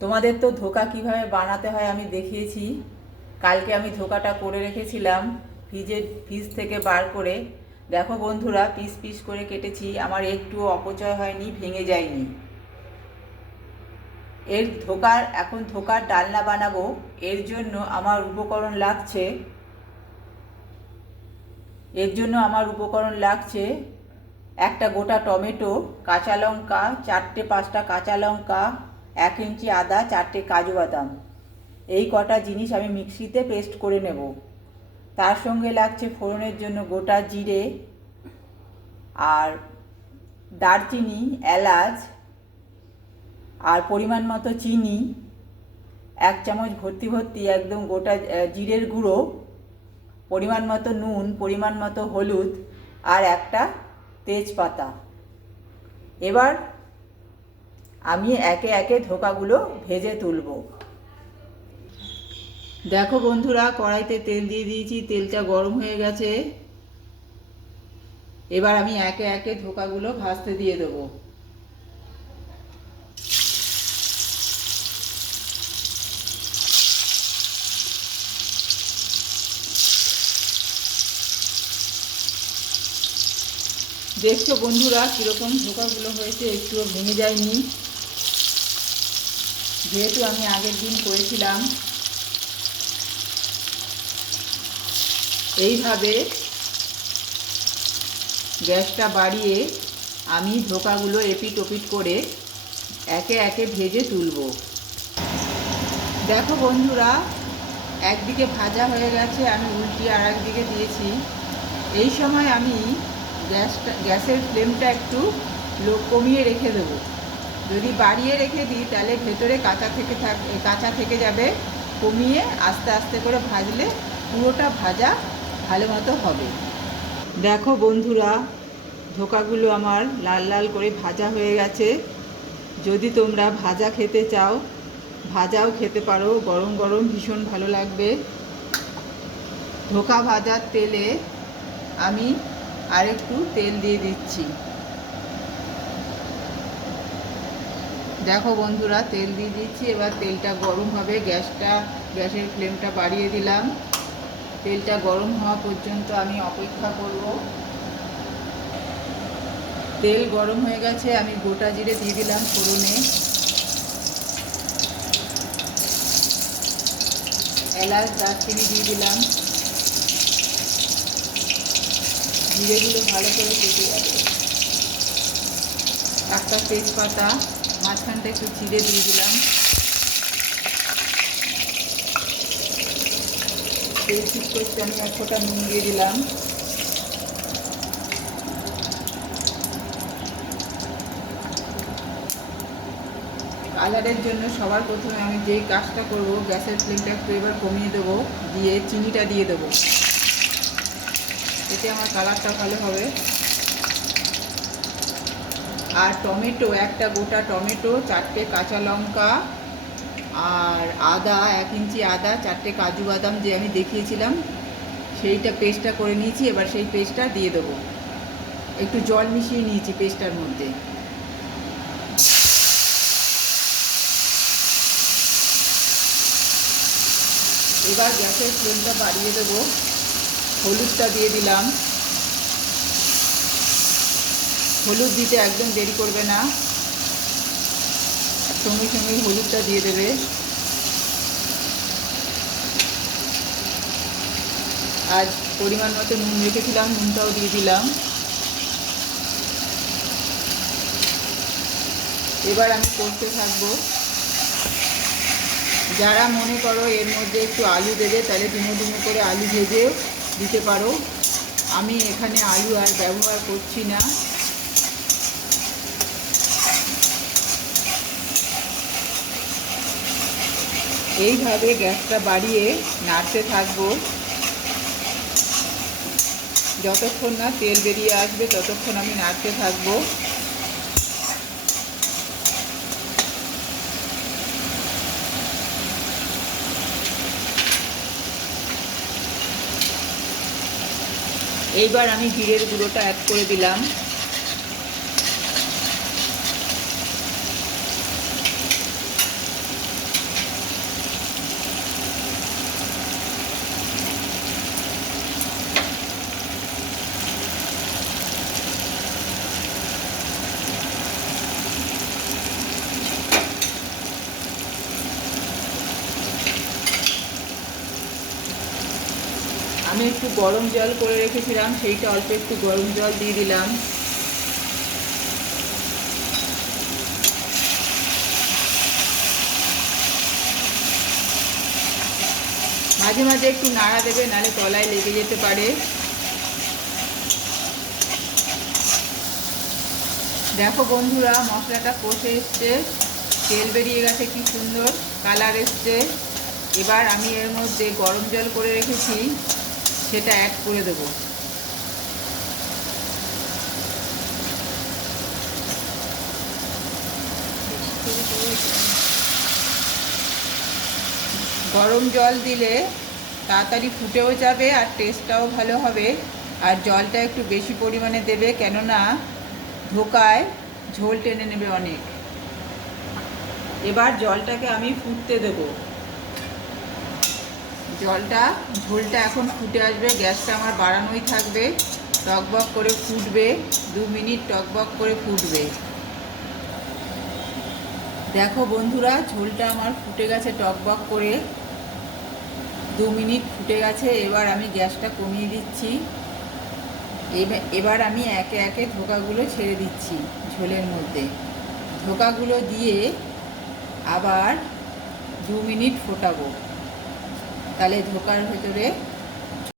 তোমাদের তো ধোকা কীভাবে বানাতে হয় আমি দেখিয়েছি। কালকে আমি ধোকাটা করে রেখেছিলাম, ফ্রিজে, ফ্রিজ থেকে বার করে। দেখো বন্ধুরা, পিস পিস করে কেটেছি, আমার একটু অপচয় হয়নি, ভেঙে যায়নি। এর ধোকার, এখন ধোকার ডালনা বানাবো, এর জন্য আমার উপকরণ লাগছে। এর জন্য আমার উপকরণ লাগছে একটা গোটা টমেটো, কাঁচা লঙ্কা, চারটে, পাঁচটা কাঁচা লঙ্কা এক ইঞ্চি আদা, চারটে কাজু বাদাম। এই কটা জিনিস আমি মিক্সিতে পেস্ট করে নেব। তার সঙ্গে লাগছে ফোড়নের জন্য গোটা জিরে আর দারচিনি, এলাচ আর পরিমাণ মতো চিনি, এক চামচ ভর্তি ভর্তি একদম গোটা জিরের গুঁড়ো, পরিমাণ মতো নুন, পরিমাণ মতো হলুদ আর একটা তেজপাতা। এবার আমি একে একে ধোকাগুলো ভেজে তুলব। দেখো বন্ধুরা, কড়াইতে তেল দিয়ে দিয়েছি, তেলটা গরম হয়ে গেছে। এবার আমি একে একে ধোকাগুলো ভাজতে দিয়ে দেবো। দেখছ বন্ধুরা, কীরকম ধোকাগুলো হয়েছে, একটুও ভেঙে যায়নি। যেহেতু আমি আগের দিন করেছিলাম, এইভাবে গ্যাসটা বাড়িয়ে আমি ধোকাগুলো এপিট ওপিট করে একে একে ভেজে তুলব। দেখো বন্ধুরা, একদিকে ভাজা হয়ে গেছে, আমি উল্টি আর একদিকে দিয়েছি। এই সময় আমি গ্যাসটা, গ্যাসের ফ্লেমটা একটু লো, কমিয়ে রেখে দেবো। যদি বাড়িয়ে রেখে দিই, তাহলে ভেতরে কাঁচা থেকে থাক কাঁচা থেকে যাবে। কমিয়ে আস্তে আস্তে করে ভাজলে পুরোটা ভাজা ভালো মতো হবে। দেখো বন্ধুরা, ধোকাগুলো আমার লাল লাল করে ভাজা হয়ে গেছে। যদি তোমরা ভাজা খেতে চাও, ভাজাও খেতে পারো। গরম গরম ভীষণ ভালো লাগবে। ধোকা ভাজার তেলে আমি আরেকটু তেল দিয়ে দিচ্ছি। দেখো বন্ধুরা, তেল দিয়ে দিচ্ছি, এবার তেলটা গরম হবে, গ্যাসটা, গ্যাসের ফ্লেমটা বাড়িয়ে দিলাম। তেলটা গরম হওয়া পর্যন্ত আমি অপেক্ষা করব। তেল গরম হয়ে গেছে, আমি গোটা জিরে দিয়ে দিলাম ফোড়নে। এলাচ, দারচিনি দিয়ে দিলাম। জিরেগুলো ভালো করে কেটে যাবে। একটা তেজপাতা। মাঝখানটা একটু চিড়ে দিয়ে দিলাম। তেল ঠিক করতে আমি এক ফোঁটা নুন দিয়ে দিলাম। কালারের জন্য সবার প্রথমে আমি যেই কাজটা করব, গ্যাসের ফ্লেমটা একটু এবার কমিয়ে দেবো, দিয়ে চিনিটা দিয়ে দেবো। এতে আমার কালারটা ভালো হবে। আর টমেটো, একটা গোটা টমেটো, চারটে কাঁচা লঙ্কা আর আদা, এক ইঞ্চি আদা, চারটে কাজু বাদাম যে আমি দেখিয়েছিলাম, সেইটা পেস্টটা করে নিয়েছি, এবার সেই পেস্টটা দিয়ে দেবো। একটু জল মিশিয়ে নিয়েছি পেস্টটার মধ্যে। এবার গ্যাসের ফ্লেমটা বাড়িয়ে দেবো। হলুদটা দিয়ে দিলাম। হলুদ দিতে একদম দেরি করবে না। সঙ্গে সঙ্গে হলুদটা দিয়ে দেবে। আর পরিমাণ মতো নুন রেখেছিলাম, নুনটাও দিয়ে দিলাম। এবার আমি করতে থাকব। যারা মনে করো এর মধ্যে একটু আলু দেবে, তাহলে ডুমো ডুমো করে আলু ভেজেও দিতে পারো। আমি এখানে আলু আর ব্যবহার করছি না। এইভাবে গ্যাসটা বাড়িয়ে নাড়তে থাকব। যতক্ষণ না তেল বেরিয়ে আসবে, ততক্ষণ আমি নাড়তে থাকব। এইবার আমি জিরের গুঁড়োটা অ্যাড করে দিলাম। আমি একটু গরম জল করে রেখেছিলাম, সেইটা অল্প একটু গরম জল দিয়ে দিলাম। মাঝে মাঝে একটু নাড়া দেবে নালে তলায় লেগে যেতে পারে। দেখো বন্ধুরা, মশলাটা কষে এসছে। তেল বেরিয়ে গেছে, কি সুন্দর কালার এসছে। এবার আমি এর মধ্যে গরম জল করে রেখেছি। সেটা অ্যাড করে দেবো। গরম জল দিলে তাড়াতাড়ি ফুটেও যাবে আর টেস্টটাও ভালো হবে। আর জলটা একটু বেশি পরিমাণে দেবে কেননা ধোকায় ঝোল টেনে নেবে অনেক। এবার জলটাকে আমি ফুটতে দেব। জলটা, ঝোলটা এখন ফুটে আসবে, গ্যাসটা আমার বাড়ানোই থাকবে। টকবক করে ফুটবে, দু মিনিট টকবক করে ফুটবে। দেখো বন্ধুরা, ঝোলটা আমার ফুটে গেছে টকবক করে। দু মিনিট ফুটে গেছে, এবার আমি গ্যাসটা কমিয়ে দিচ্ছি। এবা- এবার আমি একে একে ধোকাগুলো ছেড়ে দিচ্ছি ঝোলের মধ্যে। ধোকাগুলো দিয়ে আবার দু মিনিট ফোটাবো। তাহলে ধোকার ভেতরে